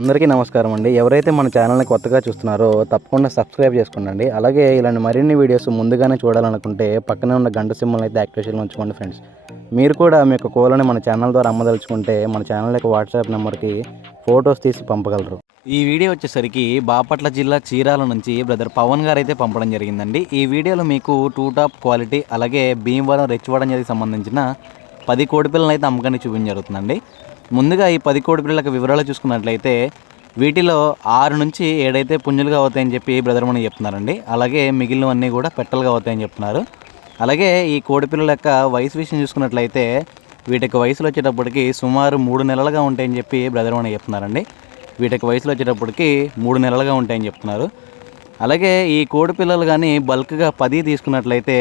అందరికీ నమస్కారం అండి. ఎవరైతే మన ఛానల్ని కొత్తగా చూస్తున్నారో తప్పకుండా సబ్స్క్రైబ్ చేసుకోండి అలాగే ఇలాంటి మరిన్ని వీడియోస్ ముందుగానే చూడాలనుకుంటే పక్కనే ఉన్న గంట సింబల్ అయితే యాక్టివేషన్లో ఉంచుకోండి ఫ్రెండ్స్. మీరు కూడా మీ యొక్క కోలని మన ఛానల్ ద్వారా అమ్మదలుచుకుంటే మన ఛానల్ యొక్క వాట్సాప్ నెంబర్కి ఫొటోస్ తీసి పంపగలరు. ఈ వీడియో వచ్చేసరికి బాపట్ల జిల్లా చీరాల నుంచి బ్రదర్ పవన్ గారు అయితే పంపడం జరిగిందండి. ఈ వీడియోలో మీకు టూ టాప్ క్వాలిటీ అలాగే భీమవరం రెచ్చివాడం జరిగి సంబంధించిన పది కోడి పిల్లలను అయితే అమ్మకాన్ని చూపించడం జరుగుతుందండి. ముందుగా ఈ పది కోడి పిల్లలకు వివరాలు చూసుకున్నట్లయితే వీటిలో ఆరు నుంచి ఏడైతే పుంజులుగా అవుతాయని చెప్పి బ్రదర్ మనం చెప్తున్నారండి. అలాగే మిగిలినవన్నీ కూడా పెట్టలుగా అవుతాయని చెప్తున్నారు. అలాగే ఈ కోడి పిల్లల యొక్క వయసు విషయం చూసుకున్నట్లయితే వీటికి వయసులో వచ్చేటప్పటికి సుమారు మూడు నెలలుగా ఉంటాయని చెప్పి బ్రదర్ మనం చెప్తున్నారండి. వీటికి వయసులో వచ్చేటప్పటికి మూడు నెలలుగా ఉంటాయని చెప్తున్నారు. అలాగే ఈ కోడి పిల్లలు కానీ బల్క్గా పది తీసుకున్నట్లయితే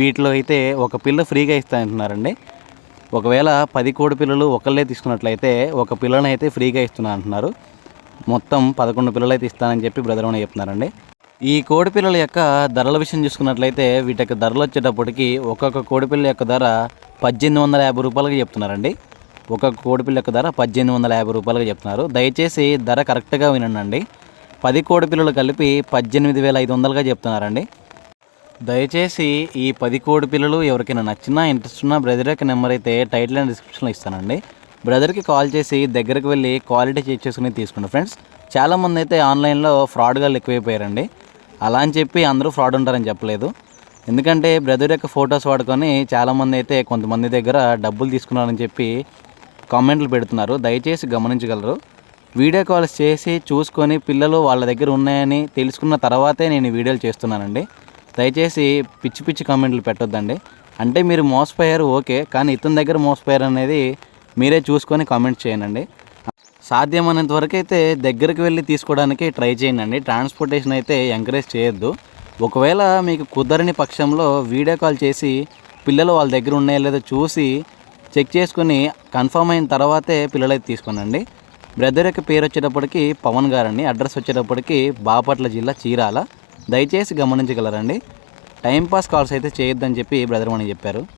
వీటిలో అయితే ఒక పిల్ల ఫ్రీగా ఇస్తానంటున్నారండి. ఒకవేళ పది కోడి పిల్లలు ఒకళ్ళే తీసుకున్నట్లయితే ఒక పిల్లని అయితే ఫ్రీగా ఇస్తున్నా అంటున్నారు. మొత్తం పదకొండు పిల్లలు అయితే ఇస్తానని చెప్పి బ్రదర్ అని చెప్తున్నారండి? ఈ కోడి పిల్లల యొక్క ధరల విషయం చూసుకున్నట్లయితే వీటికి ధరలు వచ్చేటప్పటికి ఒక్కొక్క కోడి పిల్ల యొక్క ధర పద్దెనిమిది వందల యాభై రూపాయలకి చెప్తున్నారండి. ఒక్కొక్క కోడి పిల్ల యొక్క ధర పద్దెనిమిది వందల యాభై రూపాయలకి చెప్తున్నారు. దయచేసి ధర కరెక్ట్గా వినండి. పది కోడి పిల్లలు కలిపి పద్దెనిమిది వేల ఐదు వందలుగా చెప్తున్నారండి. దయచేసి ఈ పది కోడి పిల్లలు ఎవరికైనా నచ్చినా ఇంట్రెస్ట్ ఉన్న బ్రదర్ యొక్క నెంబర్ అయితే టైటిల్ అండ్ డిస్క్రిప్షన్లో ఇస్తానండి. బ్రదర్కి కాల్ చేసి దగ్గరికి వెళ్ళి క్వాలిటీ చెక్ చేసుకుని తీసుకోండి ఫ్రెండ్స్ చాలామంది అయితే ఆన్లైన్లో ఫ్రాడ్గా ఎక్కువైపోయారండి. అలా అని చెప్పి అందరూ ఫ్రాడ్ ఉంటారని చెప్పలేదు. ఎందుకంటే బ్రదర్ యొక్క ఫొటోస్ వాడుకొని చాలామంది అయితే కొంతమంది దగ్గర డబ్బులు తీసుకున్నారని చెప్పి కామెంట్లు పెడుతున్నారు. దయచేసి గమనించగలరు. వీడియో కాల్స్ చేసి చూసుకొని పిల్లలు వాళ్ళ దగ్గర ఉన్నాయని తెలుసుకున్న తర్వాతే నేను ఈ వీడియోలు చేస్తున్నానండి. దయచేసి పిచ్చి పిచ్చి కామెంట్లు పెట్టొద్దండి. అంటే మీరు మోసపోయారు ఓకే కానీ ఇతని దగ్గర మోసపోయారు అనేది మీరే చూసుకొని కామెంట్ చేయండి. సాధ్యమైనంత వరకు అయితే దగ్గరికి వెళ్ళి తీసుకోవడానికి ట్రై చేయండి. ట్రాన్స్పోర్టేషన్ అయితే ఎంకరేజ్ చేయొద్దు. ఒకవేళ మీకు కుదరని పక్షంలో వీడియో కాల్ చేసి పిల్లలు వాళ్ళ దగ్గర ఉన్నాయో లేదో చూసి చెక్ చేసుకుని కన్ఫర్మ్ అయిన తర్వాతే పిల్లలైతే తీసుకోనండి. బ్రదర్ యొక్క పేరు వచ్చేటప్పటికి పవన్ గారండి. అడ్రస్ వచ్చేటప్పటికి బాపట్ల జిల్లా చీరాల. దయచేసి గమనించగలరండి. టైంపాస్ కాల్స్ అయితే చేయొద్దని చెప్పి బ్రదర్ మనకి చెప్పారు.